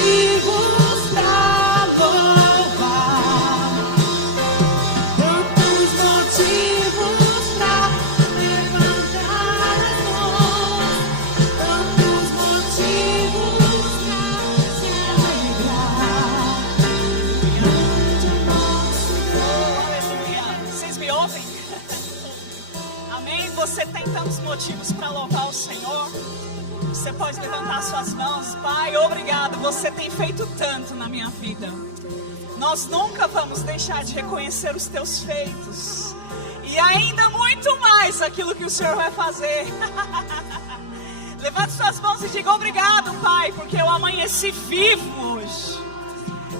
motivos pra louvar, tantos motivos pra levantar as mãos, tantos motivos pra se alegrar. Grande é nosso Deus. Aleluia. Vocês me ouvem? Amém? Você tem tantos motivos para louvar o Senhor. Você pode levantar suas mãos. Pai, obrigado. Você tem feito tanto na minha vida. Nós nunca vamos deixar de reconhecer os teus feitos. E ainda muito mais aquilo que o Senhor vai fazer. Levante suas mãos e diga obrigado, Pai, porque eu amanheci vivo hoje.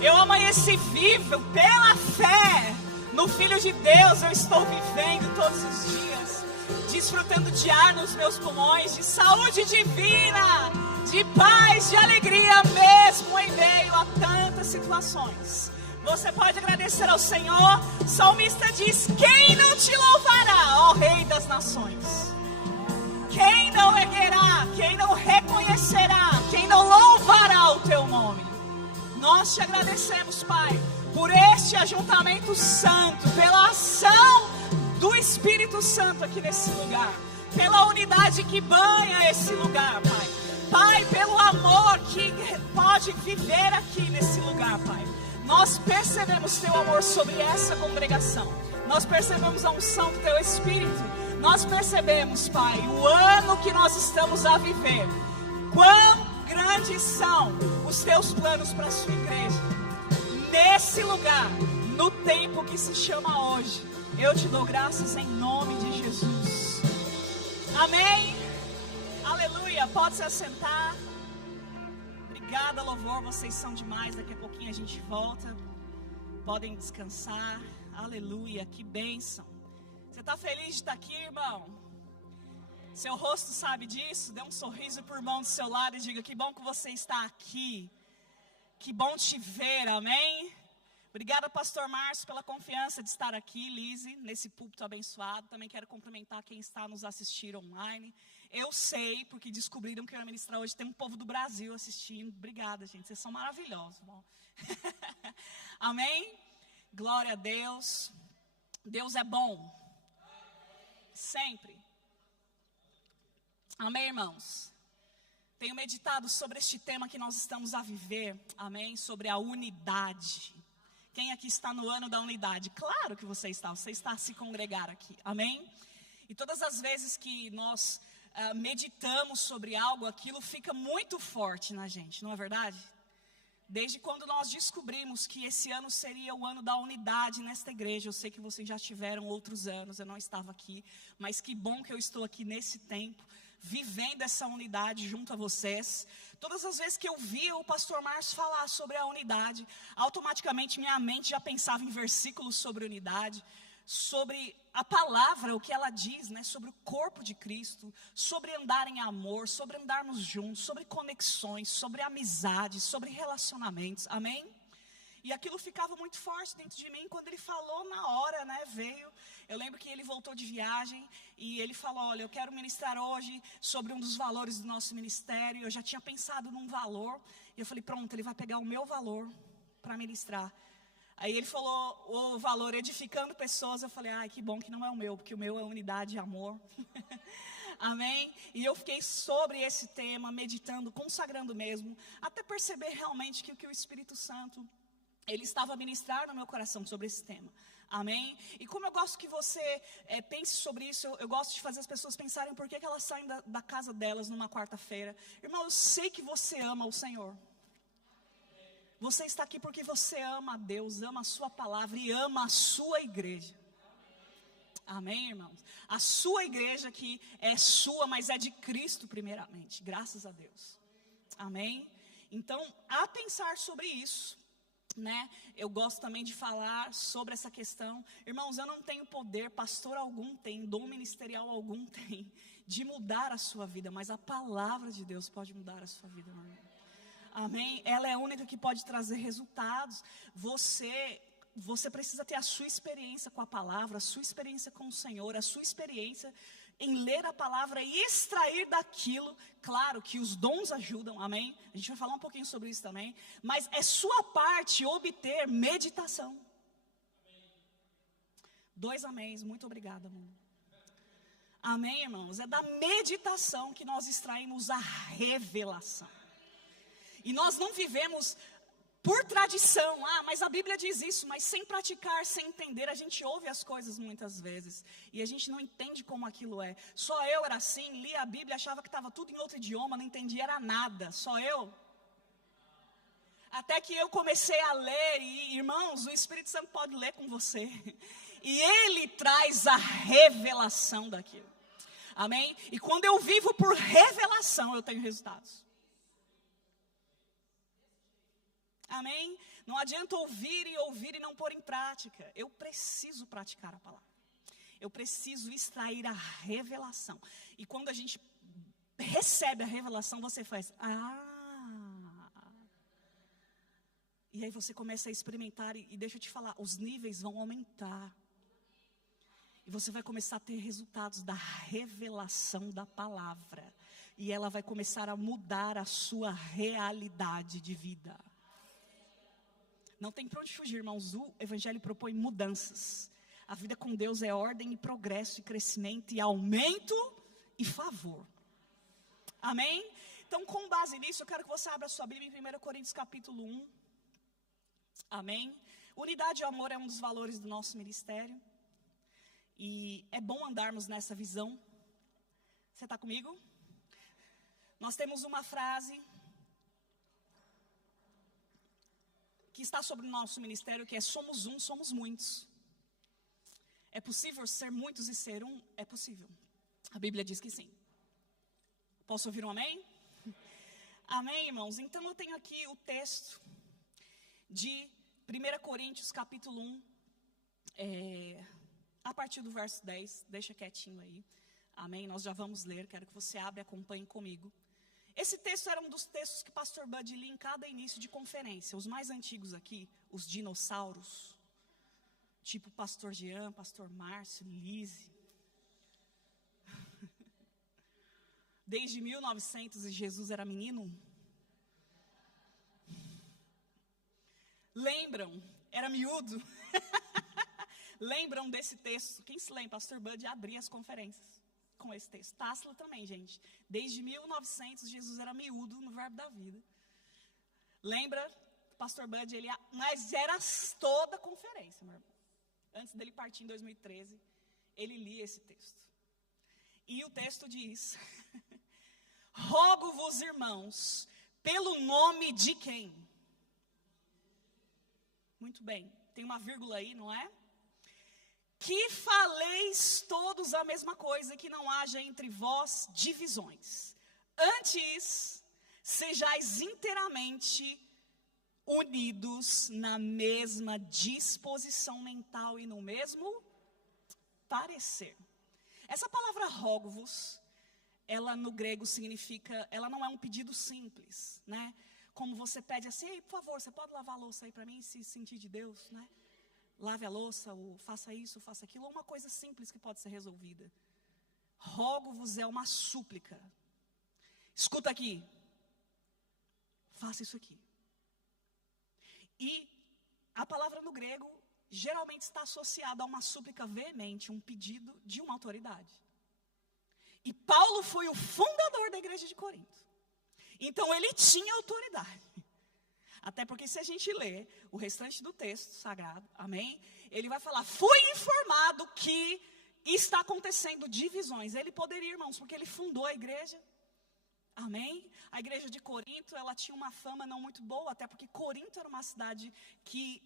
Eu amanheci vivo pela fé no Filho de Deus. Eu estou vivendo todos os dias, desfrutando de ar nos meus pulmões, de saúde divina, de paz, de alegria mesmo em meio a tantas situações. Você pode agradecer ao Senhor. O salmista diz: quem não te louvará, ó Rei das Nações? Quem não erguerá, quem não reconhecerá, quem não louvará o teu nome? Nós te agradecemos, Pai, por este ajuntamento santo, pela ação do Espírito Santo aqui nesse lugar, pela unidade que banha esse lugar, Pai. Pai, pelo amor que pode viver aqui nesse lugar, Pai. Nós percebemos teu amor sobre essa congregação. Nós percebemos a unção do teu Espírito. Nós percebemos, Pai, o ano que nós estamos a viver. Quão grandes são os teus planos para a sua igreja. Nesse lugar, no tempo que se chama hoje, eu te dou graças em nome de Jesus. Amém? Aleluia. Pode se assentar. Obrigada, louvor. Vocês são demais. Daqui a pouquinho a gente volta. Podem descansar. Aleluia. Que bênção. Você está feliz de estar aqui, irmão? Seu rosto sabe disso? Dê um sorriso para o irmão do seu lado e diga: que bom que você está aqui. Que bom te ver. Amém? Obrigada, pastor Márcio, pela confiança de estar aqui, Lise, nesse púlpito abençoado. Também quero cumprimentar quem está nos assistindo online. Eu sei, porque descobriram que eu ia ministrar hoje, tem um povo do Brasil assistindo. Obrigada, gente, vocês são maravilhosos. Bom. Amém? Glória a Deus. Deus é bom. Sempre. Amém, irmãos? Tenho meditado sobre este tema que nós estamos a viver. Amém? Sobre a unidade. Quem aqui está no ano da unidade? Claro que você está a se congregar aqui, amém? E todas as vezes que nós meditamos sobre algo, aquilo fica muito forte na gente, não é verdade? Desde quando nós descobrimos que esse ano seria o ano da unidade nesta igreja, eu sei que vocês já tiveram outros anos, eu não estava aqui, mas que bom que eu estou aqui nesse tempo, vivendo essa unidade junto a vocês. Todas as vezes que eu via o pastor Márcio falar sobre a unidade, automaticamente minha mente já pensava em versículos sobre unidade, sobre a palavra, o que ela diz, né, sobre o corpo de Cristo, sobre andar em amor, sobre andarmos juntos, sobre conexões, sobre amizade, sobre relacionamentos, amém? E aquilo ficava muito forte dentro de mim. Quando ele falou na hora, né, veio. Eu lembro que ele voltou de viagem e ele falou: olha, eu quero ministrar hoje sobre um dos valores do nosso ministério. Eu já tinha pensado num valor. E eu falei: pronto, ele vai pegar o meu valor para ministrar. Aí ele falou o valor edificando pessoas. Eu falei: ai, que bom que não é o meu, porque o meu é unidade e amor. Amém? E eu fiquei sobre esse tema, meditando, consagrando mesmo, até perceber realmente que o que o Espírito Santo Ele estava a ministrar no meu coração sobre esse tema. Amém? E como eu gosto que você pense sobre isso, eu gosto de fazer as pessoas pensarem por que elas saem da casa delas numa quarta-feira. Irmão, eu sei que você ama o Senhor. Você está aqui porque você ama a Deus, ama a sua palavra e ama a sua igreja. Amém, irmãos? A sua igreja que é sua, mas é de Cristo primeiramente. Graças a Deus. Amém? Então, a pensar sobre isso, né? Eu gosto também de falar sobre essa questão. Irmãos, eu não tenho poder, pastor algum tem, dom ministerial algum tem, de mudar a sua vida, mas a palavra de Deus pode mudar a sua vida, meu irmão. Amém? Ela é a única que pode trazer resultados. Você precisa ter a sua experiência com a palavra, a sua experiência com o Senhor, a sua experiência em ler a palavra e extrair daquilo. Claro que os dons ajudam, amém? A gente vai falar um pouquinho sobre isso também. Mas é sua parte obter meditação. 2 améns, muito obrigada, amor. Amém, irmãos? É da meditação que nós extraímos a revelação. E nós não vivemos por tradição. Mas a Bíblia diz isso, mas sem praticar, sem entender, a gente ouve as coisas muitas vezes. E a gente não entende como aquilo é. Só eu era assim, lia a Bíblia, achava que estava tudo em outro idioma, não entendia era nada. Só eu. Até que eu comecei a ler, e irmãos, o Espírito Santo pode ler com você. E ele traz a revelação daquilo. Amém? E quando eu vivo por revelação, eu tenho resultados. Amém? Não adianta ouvir e não pôr em prática. Eu preciso praticar a palavra. Eu preciso extrair a revelação. E quando a gente recebe a revelação, você faz, E aí você começa a experimentar, e deixa eu te falar, os níveis vão aumentar. E você vai começar a ter resultados da revelação da palavra. E ela vai começar a mudar a sua realidade de vida. Não tem para onde fugir, irmãos. O Evangelho propõe mudanças. A vida com Deus é ordem e progresso e crescimento e aumento e favor. Amém? Então, com base nisso, eu quero que você abra a sua Bíblia em 1 Coríntios capítulo 1. Amém? Unidade e amor é um dos valores do nosso ministério. E é bom andarmos nessa visão. Você está comigo? Nós temos uma frase que está sobre o nosso ministério, que é: somos um, somos muitos. É possível ser muitos e ser um? É possível. A Bíblia diz que sim. Posso ouvir um amém? Amém, irmãos? Então eu tenho aqui o texto de 1 Coríntios capítulo 1, a partir do verso 10, deixa quietinho aí. Amém? Nós já vamos ler, quero que você abra e acompanhe comigo. Esse texto era um dos textos que pastor Bud lia em cada início de conferência. Os mais antigos aqui, os dinossauros, tipo pastor Jean, pastor Márcio, Lise. Desde 1900 e Jesus era menino. Lembram? Era miúdo. Lembram desse texto? Quem se lembra? Pastor Bud abria as conferências com esse texto. Tássila também, gente. Desde 1900, Jesus era miúdo no verbo da vida. Lembra? Pastor Bud, mas era toda a conferência, meu irmão. Antes dele partir em 2013, ele lia esse texto. E o texto diz: rogo-vos, irmãos, pelo nome de quem? Muito bem, tem uma vírgula aí, não é? Que faleis todos a mesma coisa, que não haja entre vós divisões. Antes, sejais inteiramente unidos na mesma disposição mental e no mesmo parecer. Essa palavra rogo-vos, ela no grego significa, ela não é um pedido simples, né? Como você pede assim: ei, por favor, você pode lavar a louça aí para mim, se sentir de Deus, né? Lave a louça, ou faça isso, faça aquilo, ou uma coisa simples que pode ser resolvida. Rogo-vos é uma súplica. Escuta aqui. Faça isso aqui. E a palavra no grego geralmente está associada a uma súplica veemente, um pedido de uma autoridade. E Paulo foi o fundador da igreja de Corinto. Então ele tinha autoridade. Até porque se a gente ler o restante do texto sagrado, amém? Ele vai falar: fui informado que está acontecendo divisões. Ele poderia, irmãos, porque ele fundou a igreja. Amém? A igreja de Corinto, ela tinha uma fama não muito boa, até porque Corinto era uma cidade que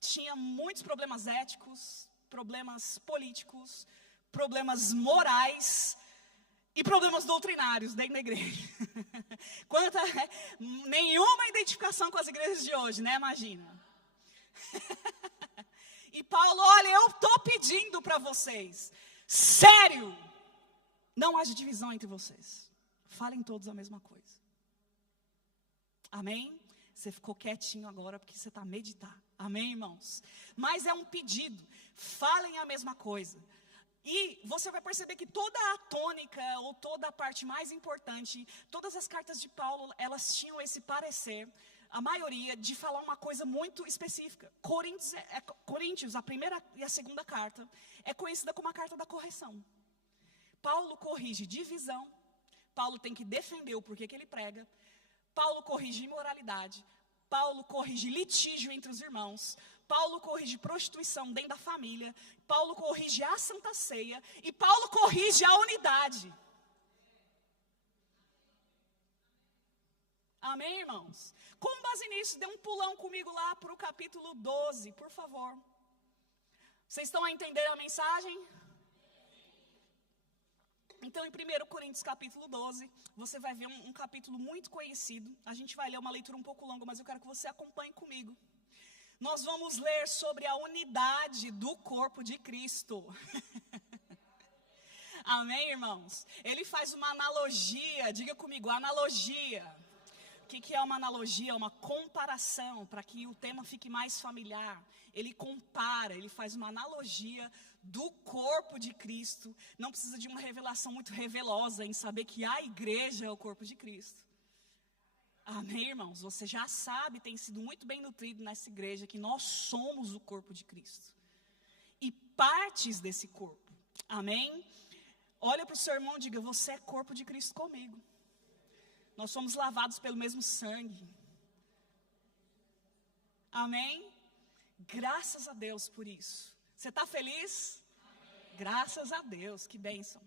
tinha muitos problemas éticos, problemas políticos, problemas morais e problemas doutrinários dentro da igreja. Nenhuma identificação com as igrejas de hoje, né? Imagina. E Paulo: olha, eu estou pedindo para vocês, sério, não haja divisão entre vocês. Falem todos a mesma coisa. Amém? Você ficou quietinho agora porque você está a meditar. Amém, irmãos? Mas é um pedido. Falem a mesma coisa. E você vai perceber que toda a tônica, ou toda a parte mais importante, todas as cartas de Paulo, elas tinham esse parecer, a maioria, de falar uma coisa muito específica. Coríntios, a primeira e a segunda carta, é conhecida como a carta da correção. Paulo corrige divisão, Paulo tem que defender o porquê que ele prega, Paulo corrige imoralidade, Paulo corrige litígio entre os irmãos, Paulo corrige prostituição dentro da família, Paulo corrige a Santa Ceia e Paulo corrige a unidade. Amém, irmãos? Com base nisso, dê um pulão comigo lá para o capítulo 12, por favor. Vocês estão a entender a mensagem? Então, em 1 Coríntios capítulo 12, você vai ver um capítulo muito conhecido. A gente vai ler uma leitura um pouco longa, mas eu quero que você acompanhe comigo. Nós vamos ler sobre a unidade do corpo de Cristo. Amém, irmãos? Ele faz uma analogia, diga comigo, analogia. O que é uma analogia? É uma comparação, para que o tema fique mais familiar. Ele compara, ele faz uma analogia do corpo de Cristo. Não precisa de uma revelação muito revelosa em saber que a igreja é o corpo de Cristo. Amém, irmãos? Você já sabe, tem sido muito bem nutrido nessa igreja, que nós somos o corpo de Cristo. E partes desse corpo. Amém? Olha para o seu irmão e diga, você é corpo de Cristo comigo. Nós somos lavados pelo mesmo sangue. Amém? Graças a Deus por isso. Você está feliz? Amém. Graças a Deus, que bênção.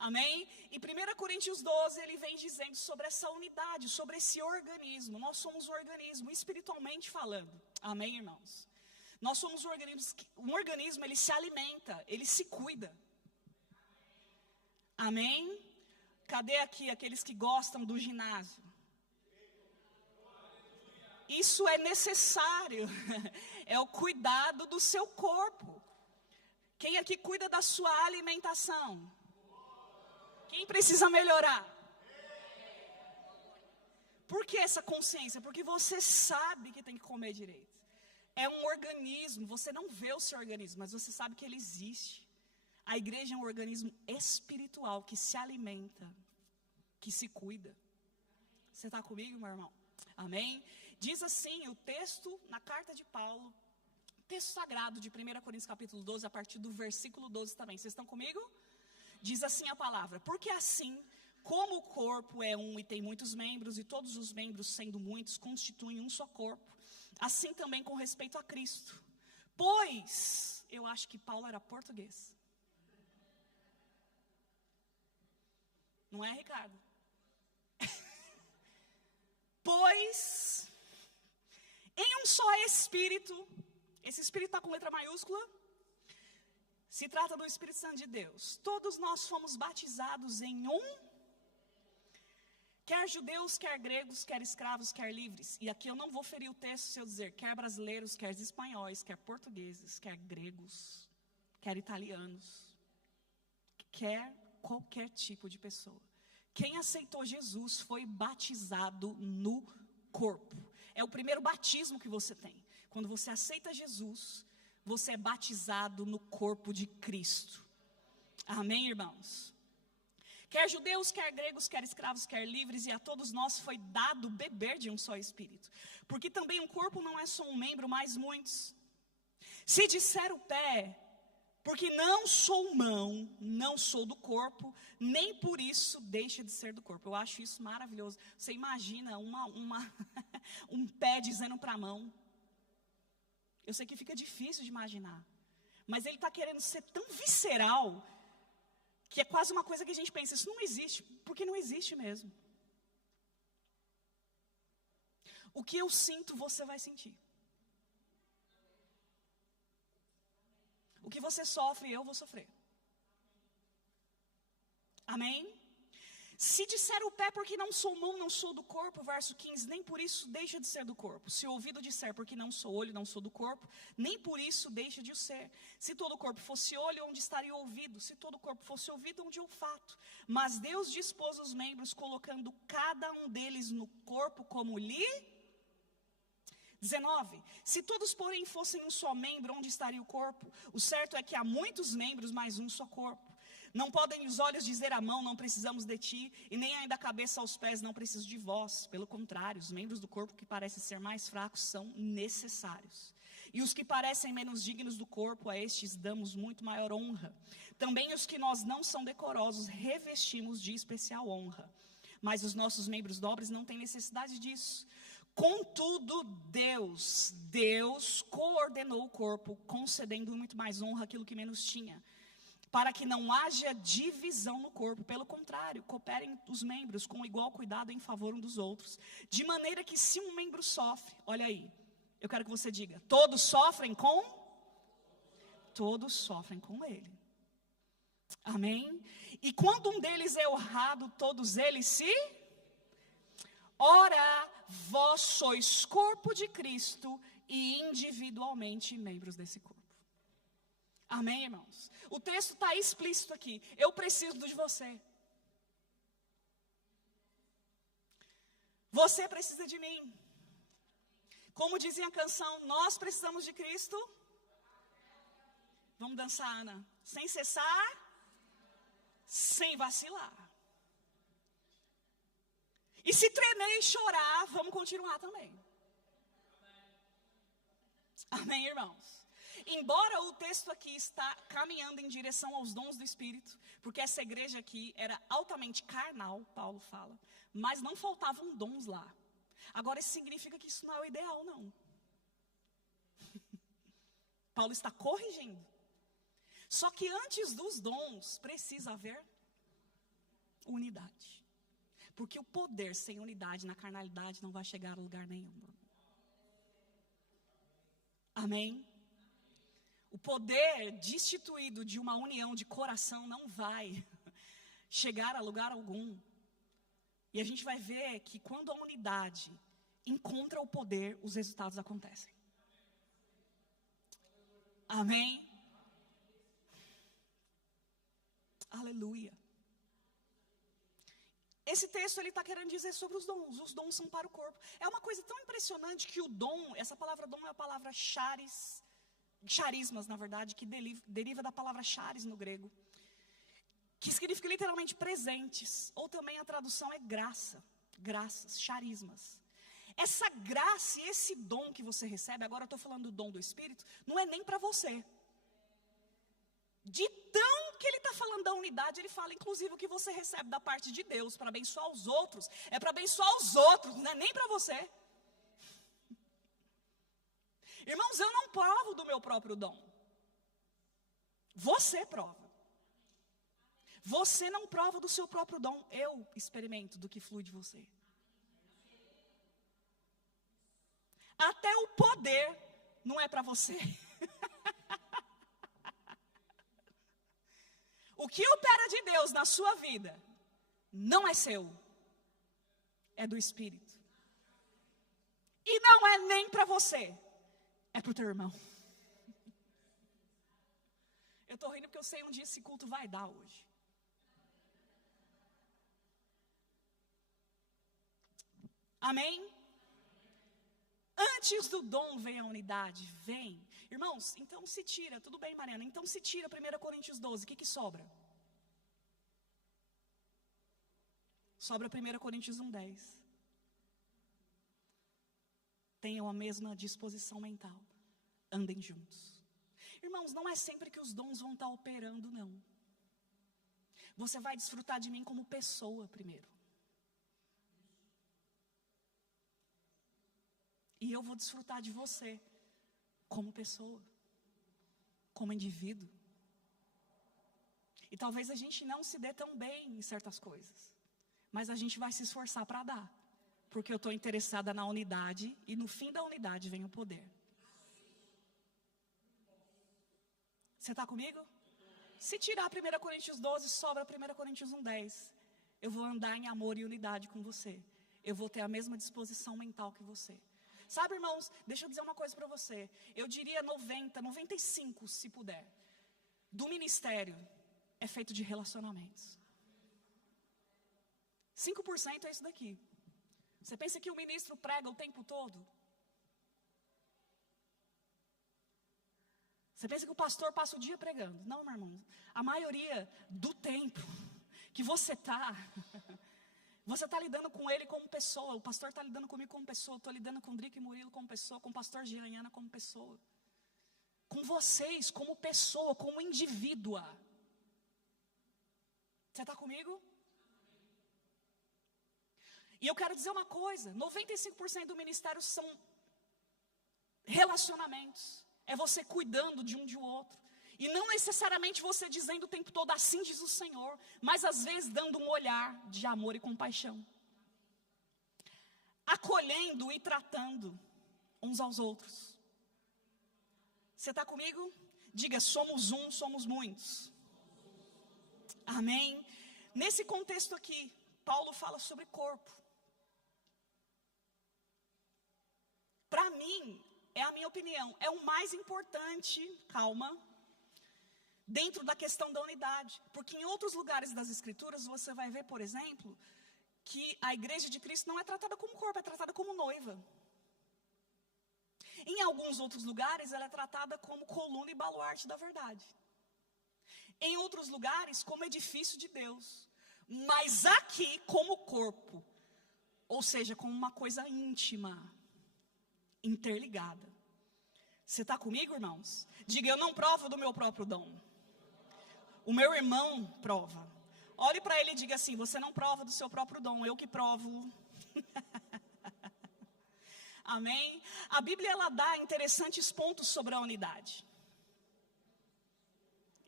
Amém? Em 1 Coríntios 12, ele vem dizendo sobre essa unidade, sobre esse organismo. Nós somos um organismo, espiritualmente falando. Amém, irmãos? Nós somos um organismo, ele se alimenta, ele se cuida. Amém? Cadê aqui aqueles que gostam do ginásio? Isso é necessário. É o cuidado do seu corpo. Quem aqui cuida da sua alimentação? Quem precisa melhorar? Por que essa consciência? Porque você sabe que tem que comer direito. É um organismo, você não vê o seu organismo, mas você sabe que ele existe. A igreja é um organismo espiritual que se alimenta, que se cuida. Você está comigo, meu irmão? Amém? Diz assim o texto na carta de Paulo, texto sagrado de 1 Coríntios capítulo 12, a partir do versículo 12 também. Vocês estão comigo? Diz assim a palavra, porque assim como o corpo é um e tem muitos membros, e todos os membros, sendo muitos, constituem um só corpo, assim também com respeito a Cristo. Pois, eu acho que Paulo era português. Não é, Ricardo? Pois, em um só Espírito, esse Espírito está com letra maiúscula, se trata do Espírito Santo de Deus. Todos nós fomos batizados em um, quer judeus, quer gregos, quer escravos, quer livres. E aqui eu não vou ferir o texto se eu dizer, quer brasileiros, quer espanhóis, quer portugueses, quer gregos, quer italianos, quer qualquer tipo de pessoa. Quem aceitou Jesus foi batizado no corpo. É o primeiro batismo que você tem. Quando você aceita Jesus, você é batizado no corpo de Cristo. Amém, irmãos? Quer judeus, quer gregos, quer escravos, quer livres, e a todos nós foi dado beber de um só Espírito. Porque também um corpo não é só um membro, mas muitos. Se disser o pé, porque não sou mão, não sou do corpo, nem por isso deixa de ser do corpo. Eu acho isso maravilhoso. Você imagina um pé dizendo para a mão. Eu sei que fica difícil de imaginar. Mas ele está querendo ser tão visceral, que é quase uma coisa que a gente pensa, isso não existe, porque não existe mesmo. O que eu sinto, você vai sentir. O que você sofre, eu vou sofrer. Amém? Se disser o pé, porque não sou mão, não sou do corpo, verso 15, nem por isso deixa de ser do corpo. Se o ouvido disser, porque não sou olho, não sou do corpo, nem por isso deixa de o ser. Se todo o corpo fosse olho, onde estaria o ouvido? Se todo o corpo fosse ouvido, onde o olfato? Mas Deus dispôs os membros, colocando cada um deles no corpo como lhe 19. Se todos, porém, fossem um só membro, onde estaria o corpo? O certo é que há muitos membros, mas um só corpo. Não podem os olhos dizer à mão, não precisamos de ti, e nem ainda a cabeça aos pés, não preciso de vós. Pelo contrário, os membros do corpo que parecem ser mais fracos são necessários. E os que parecem menos dignos do corpo, a estes damos muito maior honra. Também os que nós não são decorosos, revestimos de especial honra. Mas os nossos membros nobres não têm necessidade disso. Contudo, Deus coordenou o corpo, concedendo muito mais honra àquilo que menos tinha, para que não haja divisão no corpo. Pelo contrário, cooperem os membros com igual cuidado em favor um dos outros. De maneira que se um membro sofre, olha aí, eu quero que você diga, todos sofrem com ele. Amém? E quando um deles é honrado, todos eles se... Ora, vós sois corpo de Cristo e individualmente membros desse corpo. Amém, irmãos? O texto está explícito aqui. Eu preciso de você. Você precisa de mim. Como dizia a canção, nós precisamos de Cristo. Vamos dançar, Ana. Sem cessar, sem vacilar. E se tremer e chorar, vamos continuar também. Amém, irmãos? Embora o texto aqui está caminhando em direção aos dons do Espírito, porque essa igreja aqui era altamente carnal, Paulo fala, mas não faltavam dons lá. Agora, isso significa que isso não é o ideal, não. Paulo está corrigindo. Só que antes dos dons, precisa haver unidade. Porque o poder sem unidade na carnalidade não vai chegar a lugar nenhum. Amém? O poder destituído de uma união de coração não vai chegar a lugar algum. E a gente vai ver que quando a unidade encontra o poder, os resultados acontecem. Amém? Aleluia. Esse texto ele está querendo dizer sobre os dons. Os dons são para o corpo. É uma coisa tão impressionante que o dom, essa palavra dom é a palavra charismas, na verdade, que deriva da palavra charis no grego, que significa literalmente presentes, ou também a tradução é graças, charismas. Essa graça e esse dom que você recebe, agora eu estou falando do dom do Espírito, não é nem para você. De tão que ele está falando da unidade, ele fala inclusive o que você recebe da parte de Deus para abençoar os outros, é para abençoar os outros, não é nem para você. Irmãos, eu não provo do meu próprio dom. Você prova. Você não prova do seu próprio dom, eu experimento do que flui de você. Até o poder não é para você. O que opera de Deus na sua vida não é seu, é do Espírito. E não é nem para você, é para o teu irmão. Eu estou rindo porque eu sei um dia esse culto vai dar hoje. Amém? Antes do dom vem a unidade, vem. Irmãos, então se tira, tudo bem, Mariana, então se tira 1 Coríntios 12, o que sobra? Sobra 1 Coríntios 1:10. Tenham a mesma disposição mental, andem juntos. Irmãos, não é sempre que os dons vão estar operando, não. Você vai desfrutar de mim como pessoa primeiro. E eu vou desfrutar de você como pessoa, como indivíduo. E talvez a gente não se dê tão bem em certas coisas, mas a gente vai se esforçar para dar, porque eu estou interessada na unidade e no fim da unidade vem o poder. Você está comigo? Se tirar 1 Coríntios 12, sobra 1 Coríntios 1:10. Eu vou andar em amor e unidade com você. Eu vou ter a mesma disposição mental que você. Sabe, irmãos, deixa eu dizer uma coisa para você. Eu diria 90, 95, se puder, do ministério é feito de relacionamentos. 5% é isso daqui. Você pensa que o ministro prega o tempo todo? Você pensa que o pastor passa o dia pregando. Não, meu irmão. A maioria do tempo que você está lidando com ele como pessoa. O pastor está lidando comigo como pessoa. Estou lidando com o Drico e Murilo como pessoa. Com o pastor Gianana como pessoa. Com vocês como pessoa, como indivídua. Você está comigo? E eu quero dizer uma coisa. 95% do ministério são relacionamentos. É você cuidando de um de outro. E não necessariamente você dizendo o tempo todo assim diz o Senhor. Mas às vezes dando um olhar de amor e compaixão. Acolhendo e tratando uns aos outros. Você está comigo? Diga, somos um, somos muitos. Amém? Nesse contexto aqui, Paulo fala sobre corpo. Para mim, é a minha opinião, é o mais importante, calma, dentro da questão da unidade. Porque em outros lugares das Escrituras, você vai ver, por exemplo, que a igreja de Cristo não é tratada como corpo, é tratada como noiva. Em alguns outros lugares, ela é tratada como coluna e baluarte da verdade. Em outros lugares, como edifício de Deus. Mas aqui, como corpo. Ou seja, como uma coisa íntima. Interligada. Você está comigo, irmãos? Diga, eu não provo do meu próprio dom. O meu irmão prova. Olhe para ele e diga assim, você não prova do seu próprio dom, eu que provo. Amém? A Bíblia, ela dá interessantes pontos sobre a unidade.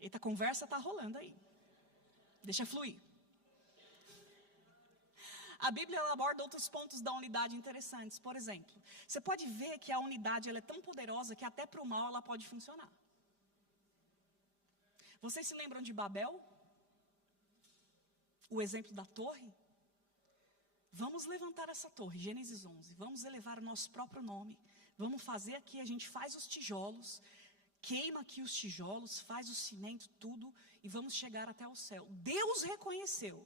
Eita, a conversa está rolando aí. Deixa fluir. A Bíblia, ela aborda outros pontos da unidade interessantes. Por exemplo, você pode ver que a unidade, ela é tão poderosa que até para o mal ela pode funcionar. Vocês se lembram de Babel? O exemplo da torre? Vamos levantar essa torre, Gênesis 11. Vamos elevar o nosso próprio nome. Vamos fazer aqui, a gente faz os tijolos, queima aqui os tijolos, faz o cimento, tudo, e vamos chegar até o céu. Deus reconheceu.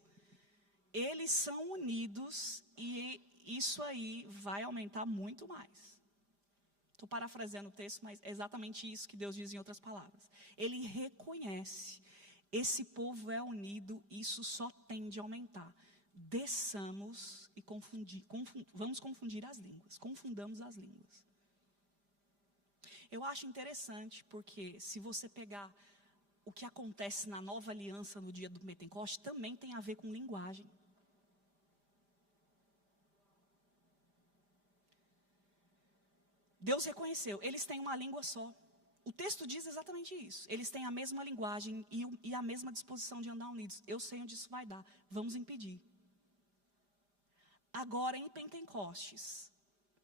Eles são unidos e isso aí vai aumentar muito mais. Estou parafraseando o texto, mas é exatamente isso que Deus diz em outras palavras. Ele reconhece, esse povo é unido, isso só tende a aumentar. Desçamos e vamos confundir as línguas, confundamos as línguas. Eu acho interessante porque se você pegar o que acontece na nova aliança no dia do Pentecoste, também tem a ver com linguagem. Deus reconheceu, eles têm uma língua só. O texto diz exatamente isso. Eles têm a mesma linguagem e a mesma disposição de andar unidos. Eu sei onde isso vai dar, vamos impedir. Agora em Pentecostes,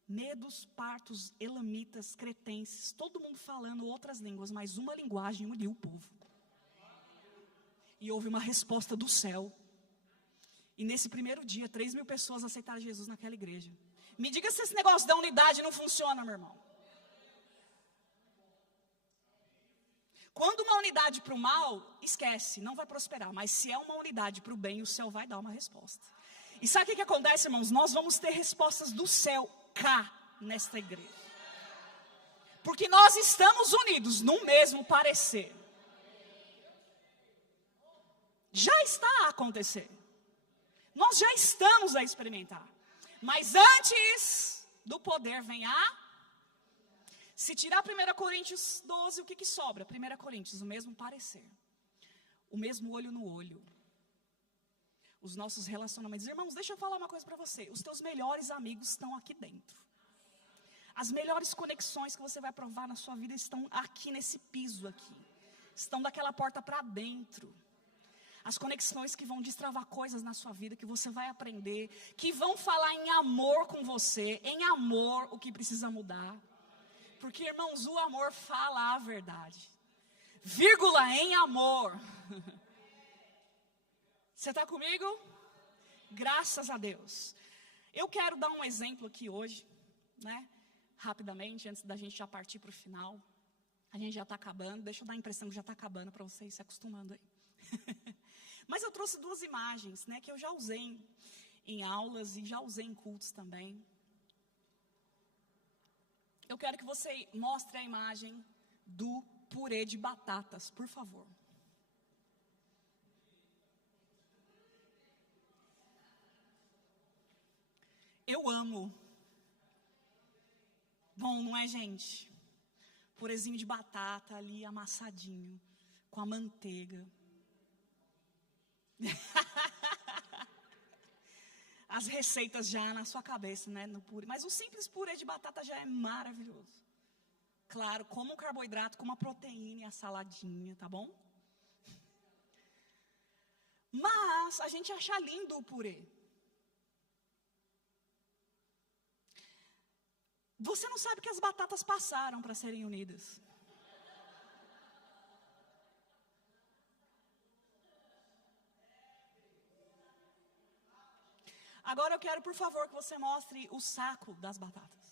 medos, partos, elamitas, cretenses, todo mundo falando outras línguas, mas uma linguagem uniu o povo. E houve uma resposta do céu. E nesse primeiro dia, 3.000 pessoas aceitaram Jesus naquela igreja. Me diga se esse negócio da unidade não funciona, meu irmão. Quando uma unidade para o mal, esquece, não vai prosperar. Mas se é uma unidade para o bem, o céu vai dar uma resposta. E sabe o que acontece, irmãos? Nós vamos ter respostas do céu cá, nesta igreja. Porque nós estamos unidos no mesmo parecer. Já está a acontecer. Nós já estamos a experimentar. Mas antes do poder vem se tirar 1 Coríntios 12, o que sobra? 1 Coríntios, o mesmo parecer. O mesmo olho no olho. Os nossos relacionamentos. Irmãos, deixa eu falar uma coisa para você. Os teus melhores amigos estão aqui dentro. As melhores conexões que você vai provar na sua vida estão aqui nesse piso aqui. Estão daquela porta para dentro. As conexões que vão destravar coisas na sua vida, que você vai aprender, que vão falar em amor com você, em amor o que precisa mudar. Porque, irmãos, o amor fala a verdade. Vírgula, em amor. Você está comigo? Graças a Deus. Eu quero dar um exemplo aqui hoje, né? Rapidamente, antes da gente já partir para o final. A gente já está acabando, deixa eu dar a impressão que já está acabando para vocês se acostumando aí. Mas eu trouxe 2 imagens, né, que eu já usei em aulas e já usei em cultos também. Eu quero que você mostre a imagem do purê de batatas, por favor. Eu amo. Bom, não é, gente? Purezinho de batata ali, amassadinho, com a manteiga. As receitas já na sua cabeça, né? No purê. Mas um simples purê de batata já é maravilhoso. Claro, como um carboidrato, como uma proteína e a saladinha, tá bom? Mas a gente acha lindo o purê. Você não sabe que as batatas passaram para serem unidas. Agora eu quero, por favor, que você mostre o saco das batatas.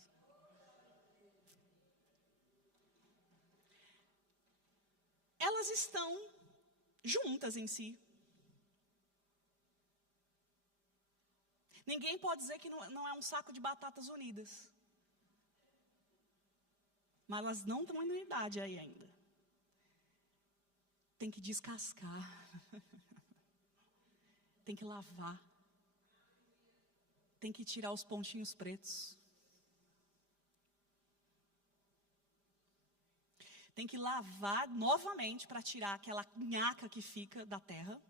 Elas estão juntas em si. Ninguém pode dizer que não é um saco de batatas unidas. Mas elas não estão em unidade aí ainda. Tem que descascar. Tem que lavar. Tem que tirar os pontinhos pretos. Tem que lavar novamente para tirar aquela nhaca que fica da terra.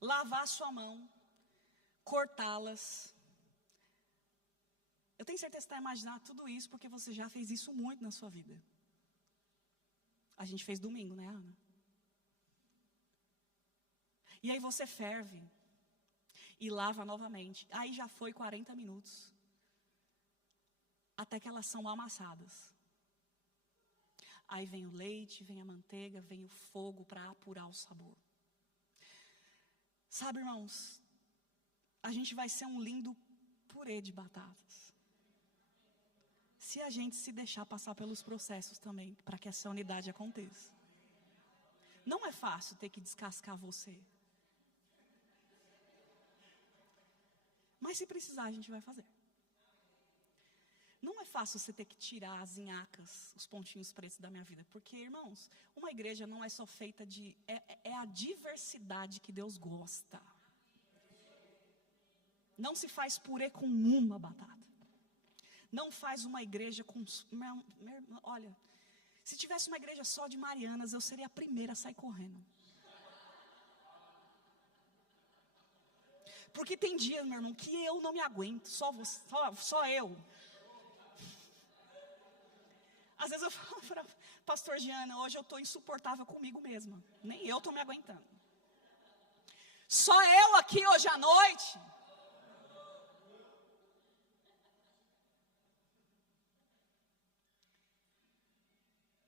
Lavar a sua mão. Cortá-las. Eu tenho certeza que você está imaginando tudo isso porque você já fez isso muito na sua vida. A gente fez domingo, né, Ana? E aí você ferve e lava novamente. Aí já foi 40 minutos. Até que elas são amassadas. Aí vem o leite, vem a manteiga, vem o fogo para apurar o sabor. Sabe, irmãos, a gente vai ser um lindo purê de batatas. Se a gente se deixar passar pelos processos também, para que essa unidade aconteça. Não é fácil ter que descascar você. Mas se precisar, a gente vai fazer. Não é fácil você ter que tirar as nhacas, os pontinhos pretos da minha vida. Porque, irmãos, uma igreja não é só feita de... É a diversidade que Deus gosta. Não se faz purê com uma batata. Não faz uma igreja com... Olha, se tivesse uma igreja só de Marianas, eu seria a primeira a sair correndo. Porque tem dias, meu irmão, que eu não me aguento, só eu. Às vezes eu falo para pastor Giana, hoje eu estou insuportável comigo mesma. Nem eu estou me aguentando. Só eu aqui hoje à noite.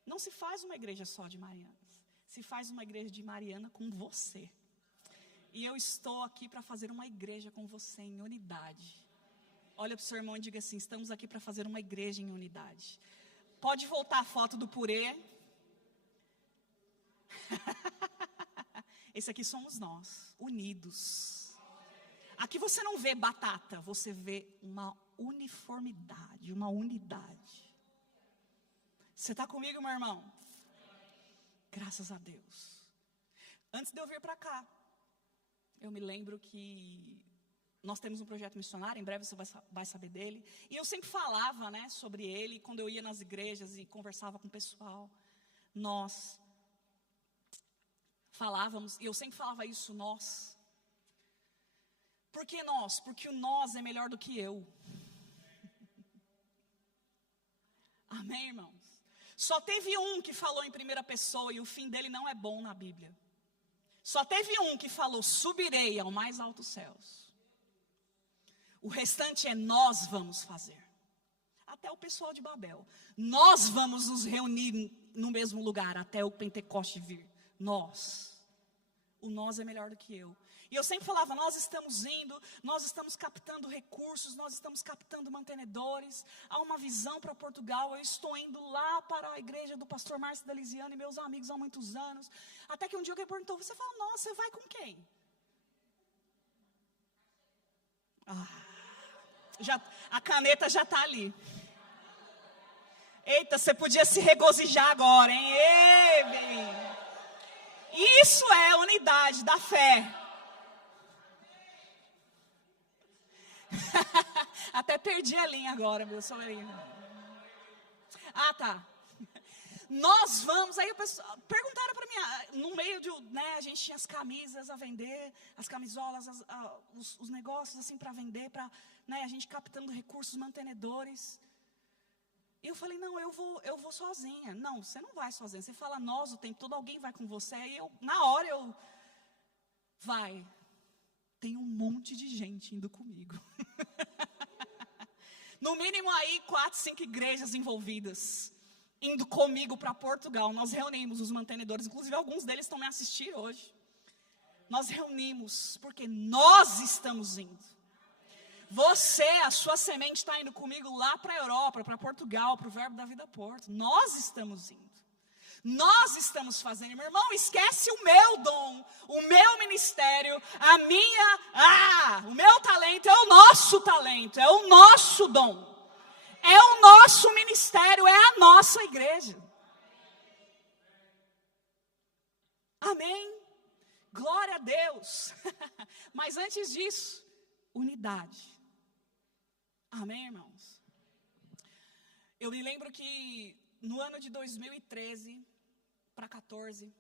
Não se faz uma igreja só de Marianas. Se faz uma igreja de Mariana com você. E eu estou aqui para fazer uma igreja com você em unidade. Olha para o seu irmão e diga assim, estamos aqui para fazer uma igreja em unidade. Pode voltar a foto do purê. Esse aqui somos nós, unidos. Aqui você não vê batata, você vê uma uniformidade, uma unidade. Você está comigo, meu irmão? Graças a Deus. Antes de eu vir para cá, eu me lembro que nós temos um projeto missionário, em breve você vai saber dele. E eu sempre falava, né, sobre ele, quando eu ia nas igrejas e conversava com o pessoal. Nós falávamos, e eu sempre falava isso, nós. Por que nós? Porque o nós é melhor do que eu. Amém, irmãos? Só teve um que falou em primeira pessoa e o fim dele não é bom na Bíblia. Só teve um que falou, subirei ao mais altos céus. O restante é nós vamos fazer. Até o pessoal de Babel. Nós vamos nos reunir no mesmo lugar até o Pentecoste vir. Nós. O nós é melhor do que eu. E eu sempre falava, nós estamos indo, nós estamos captando recursos, nós estamos captando mantenedores. Há uma visão para Portugal, eu estou indo lá para a igreja do pastor Márcio Delisiano e meus amigos há muitos anos. Até que um dia alguém perguntou, você fala, nossa, você vai com quem? A caneta já está ali. Eita, você podia se regozijar agora, hein? Ei, bem. Isso é a unidade da fé. Até perdi a linha agora, meu sobrinho. Ah, tá. Nós vamos, aí o pessoal perguntaram para mim, no meio de, né, a gente tinha as camisas a vender, as camisolas, os negócios assim para vender, para, né, a gente captando recursos, mantenedores. E eu falei, não, eu vou sozinha. Não, você não vai sozinha. Você fala nós o tempo todo, alguém vai com você. Aí na hora vai. Tem um monte de gente indo comigo. No mínimo aí 4, 5 igrejas envolvidas. Indo comigo para Portugal. Nós reunimos os mantenedores. Inclusive alguns deles estão me assistindo hoje. Nós reunimos porque nós estamos indo. Você, a sua semente está indo comigo lá para a Europa, para Portugal, para o Verbo da Vida Porto. Nós estamos indo. Nós estamos fazendo. Meu irmão, esquece o meu dom, o meu ministério, o meu talento, é o nosso talento, é o nosso dom. É o nosso ministério, é a nossa igreja. Amém? Glória a Deus. Mas antes disso, unidade. Amém, irmãos? Eu me lembro que no ano de 2013 para 14,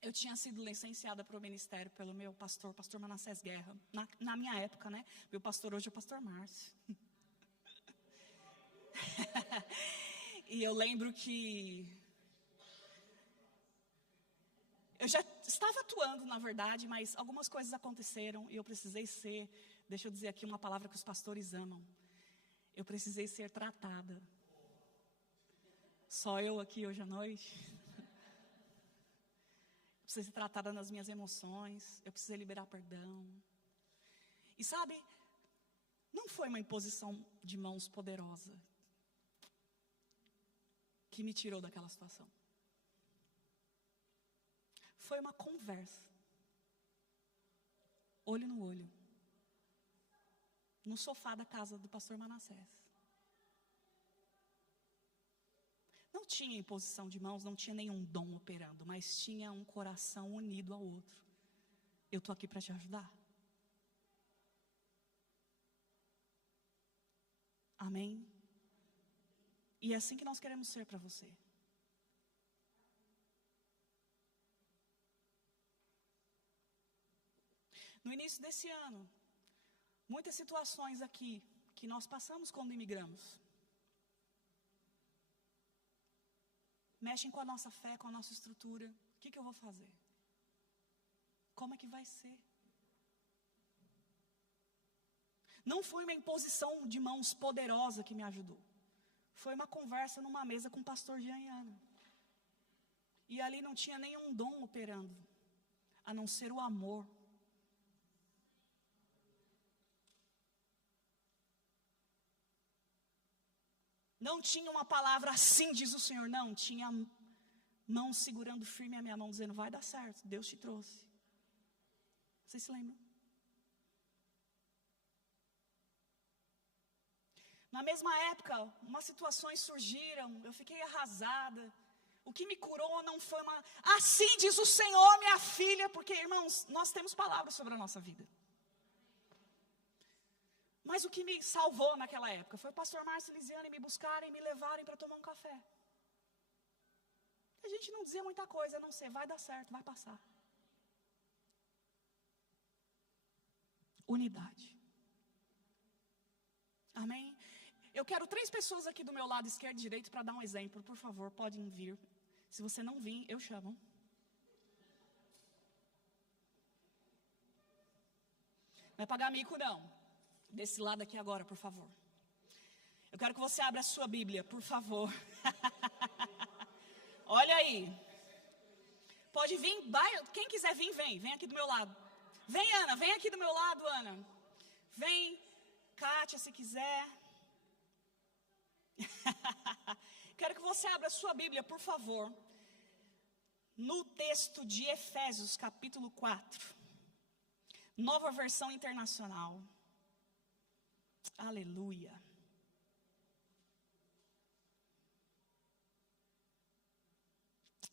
eu tinha sido licenciada para o ministério pelo meu pastor Manassés Guerra. Na minha época, né? Meu pastor hoje é o pastor Márcio. E eu lembro que eu já estava atuando, na verdade, mas algumas coisas aconteceram e eu precisei ser, deixa eu dizer aqui uma palavra que os pastores amam. Eu precisei ser tratada. Só eu aqui hoje à noite. Eu precisei ser tratada nas minhas emoções. Eu precisei liberar perdão. E sabe, não foi uma imposição de mãos poderosa que me tirou daquela situação. Foi uma conversa. Olho no olho. No sofá da casa do pastor Manassés. Não tinha imposição de mãos, não tinha nenhum dom operando, mas tinha um coração unido ao outro. Eu estou aqui para te ajudar. Amém? E é assim que nós queremos ser para você. No início desse ano, muitas situações aqui que nós passamos quando imigramos mexem com a nossa fé, com a nossa estrutura. O que eu vou fazer? Como é que vai ser? Não foi uma imposição de mãos poderosa que me ajudou. Foi uma conversa numa mesa com o pastor Jean e Ana. E ali não tinha nenhum dom operando, a não ser o amor. Não tinha uma palavra assim, diz o Senhor. Não, tinha mão segurando firme a minha mão, dizendo, vai dar certo, Deus te trouxe. Vocês se lembram? Na mesma época, umas situações surgiram, eu fiquei arrasada. O que me curou não foi uma... Assim diz o Senhor, minha filha, porque, irmãos, nós temos palavras sobre a nossa vida. Mas o que me salvou naquela época foi o pastor Márcio e Lisiane me buscarem, me levarem para tomar um café. A gente não dizia muita coisa, a não ser, vai dar certo, vai passar. Unidade. Amém? Eu quero 3 pessoas aqui do meu lado esquerdo e direito para dar um exemplo. Por favor, podem vir. Se você não vir, eu chamo. Não é pagar mico, não. Desse lado aqui agora, por favor. Eu quero que você abra a sua Bíblia, por favor. Olha aí. Pode vir, quem quiser vir, vem. Vem aqui do meu lado. Vem, Ana, vem aqui do meu lado, Ana. Vem, Kátia, se quiser. Quero que você abra a sua Bíblia, por favor. No texto de Efésios, capítulo 4. Nova versão internacional. Aleluia.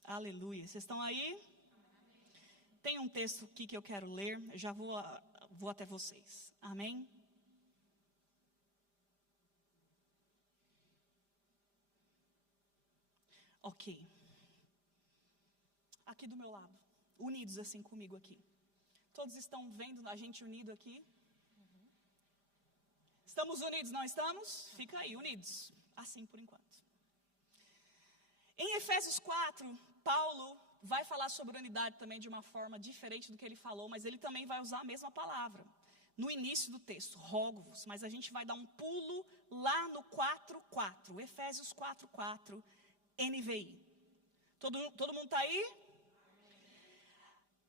Aleluia. Vocês estão aí? Tem um texto aqui que eu quero ler. Eu já vou até vocês. Amém? Ok. Aqui do meu lado. Unidos assim comigo aqui. Todos estão vendo a gente unido aqui? Estamos unidos, não estamos? Fica aí, unidos. Assim por enquanto. Em Efésios 4, Paulo vai falar sobre unidade também de uma forma diferente do que ele falou, mas ele também vai usar a mesma palavra. No início do texto, rogo-vos, mas a gente vai dar um pulo lá no 4:4. Efésios 4:4, NVI. Todo mundo está aí?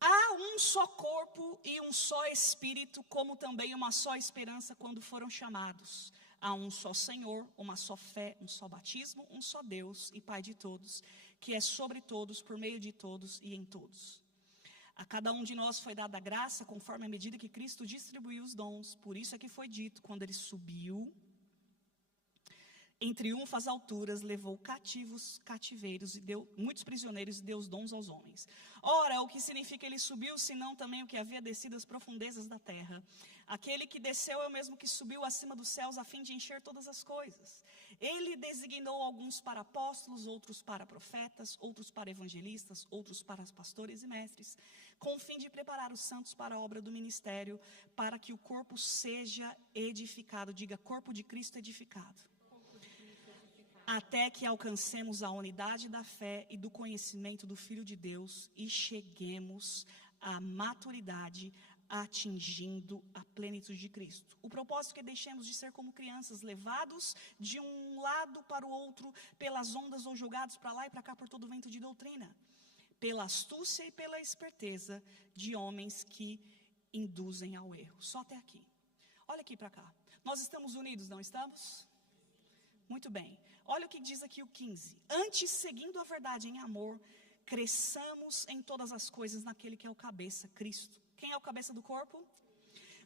Há um só corpo e um só Espírito, como também uma só esperança quando foram chamados. Há um só Senhor, uma só fé, um só batismo, um só Deus e Pai de todos, que é sobre todos, por meio de todos e em todos. A cada um de nós foi dada a graça, conforme a medida que Cristo distribuiu os dons. Por isso é que foi dito, quando ele subiu em triunfo às alturas, levou cativos, cativeiros, e deu muitos prisioneiros e deu os dons aos homens. Ora, o que significa ele subiu, senão também o que havia descido às profundezas da terra? Aquele que desceu é o mesmo que subiu acima dos céus a fim de encher todas as coisas. Ele designou alguns para apóstolos, outros para profetas, outros para evangelistas, outros para pastores e mestres, com o fim de preparar os santos para a obra do ministério, para que o corpo seja edificado. Diga, corpo de Cristo edificado. Até que alcancemos a unidade da fé e do conhecimento do Filho de Deus e cheguemos à maturidade, atingindo a plenitude de Cristo. O propósito é que deixemos de ser como crianças, levados de um lado para o outro pelas ondas ou jogados para lá e para cá por todo vento de doutrina, pela astúcia e pela esperteza de homens que induzem ao erro. Só até aqui. Olha aqui para cá. Nós estamos unidos, não estamos? Muito bem. Olha o que diz aqui o 15. Antes, seguindo a verdade em amor, cresçamos em todas as coisas naquele que é o cabeça, Cristo. Quem é o cabeça do corpo?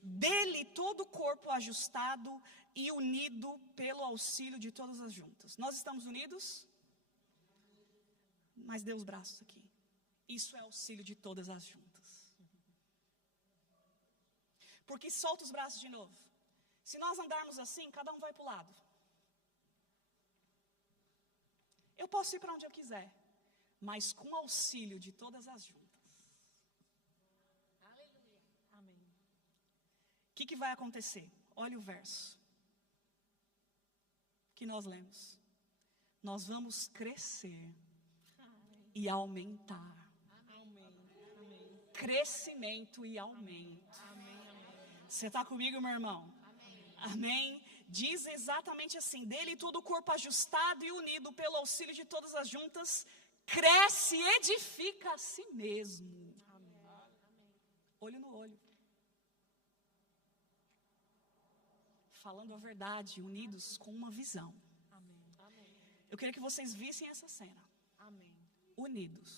Dele todo o corpo ajustado e unido pelo auxílio de todas as juntas. Nós estamos unidos? Mas dê os braços aqui. Isso é auxílio de todas as juntas. Porque solta os braços de novo. Se nós andarmos assim, cada um vai para o lado. Eu posso ir para onde eu quiser, mas com auxílio de todas as juntas. Aleluia. Amém. O que vai acontecer? Olha o verso que nós lemos. Nós vamos crescer e aumentar. Amém. Crescimento e aumento. Você está comigo, meu irmão? Amém. Diz exatamente assim: dele todo o corpo ajustado e unido pelo auxílio de todas as juntas, cresce e edifica a si mesmo. Amém. Olho no olho. Falando a verdade, unidos com uma visão. Amém. Eu queria que vocês vissem essa cena. Amém. Unidos.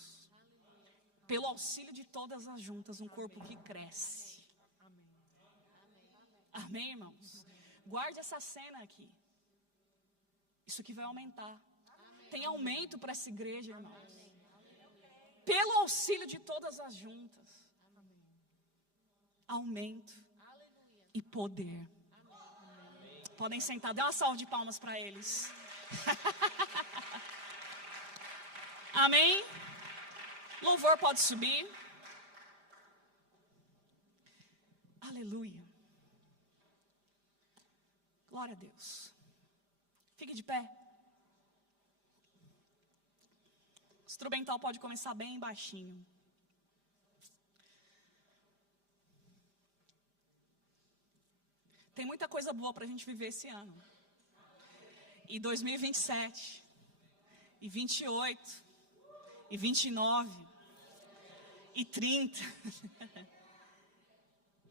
Pelo auxílio de todas as juntas, um corpo que cresce. Amém. Amém, irmãos? Guarde essa cena aqui. Isso aqui vai aumentar. Tem aumento para essa igreja, irmãos. Pelo auxílio de todas as juntas. Aumento e poder. Podem sentar, dê uma salva de palmas para eles. Amém? Louvor pode subir. Aleluia. Glória a Deus. Fique de pé. O instrumental pode começar bem baixinho. Tem muita coisa boa para a gente viver esse ano. E 2027, e 28, e 29, e 30.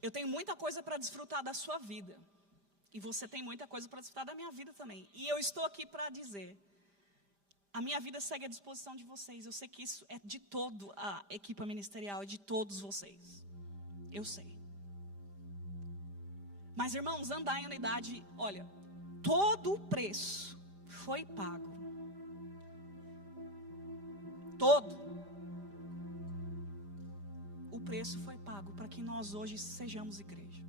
Eu tenho muita coisa para desfrutar da sua vida. E você tem muita coisa para desfrutar da minha vida também. E eu estou aqui para dizer, a minha vida segue à disposição de vocês. Eu sei que isso é de toda a equipe ministerial, é de todos vocês. Eu sei. Mas, irmãos, andar em unidade, olha, todo o preço foi pago. todo, o preço foi pago para que nós hoje sejamos igreja.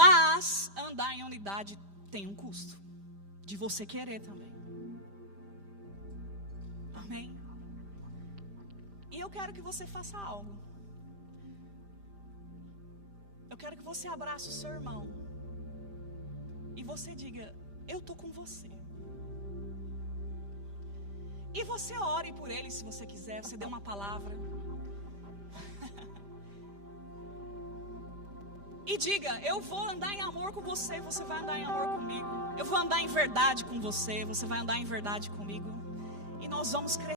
Mas andar em unidade tem um custo, de você querer também. Amém? E eu quero que você faça algo. Eu quero que você abrace o seu irmão e você diga: eu estou com você. E você ore por ele se você quiser, você dê uma palavra. E diga: eu vou andar em amor com você, você vai andar em amor comigo. Eu vou andar em verdade com você, você vai andar em verdade comigo. E nós vamos crescer.